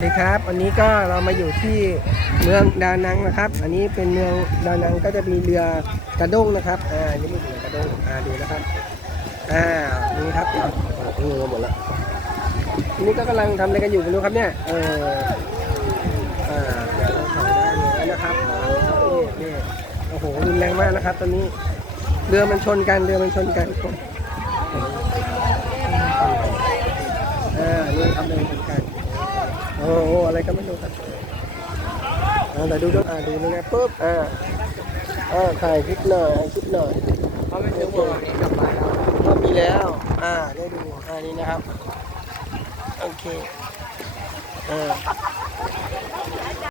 สวัสดีครับวันนี้ก็เรามาอยู่ที่เมืองดานังนะครับ อันนี้เป็นเมืองดานังก็จะมีเรือกระด้งนะครับนี่เป็นเรือกระด้งดูนะครับนี่ครับโอ้โหหมดแล้วทีนี้ก็กำลังทำอะไรกันอยู่ไม่รู้ครับเนี่ยเดี๋ยวเราถ่ายได้เลยนะครับนี่โอ้โหรุนแรงมากนะครับตอนนี้เรือมันชนกันนี่ทำอะไรกันโอ้โหอะไรก็ไม่รู้ครับแต่ดูดูนี่นะปุ๊บถ่ายคลิปหน่อยเขาไม่ซื้อวัวนี้กลับมาแล้วก็มีแล้วได้ดูนี่นะครับโอเค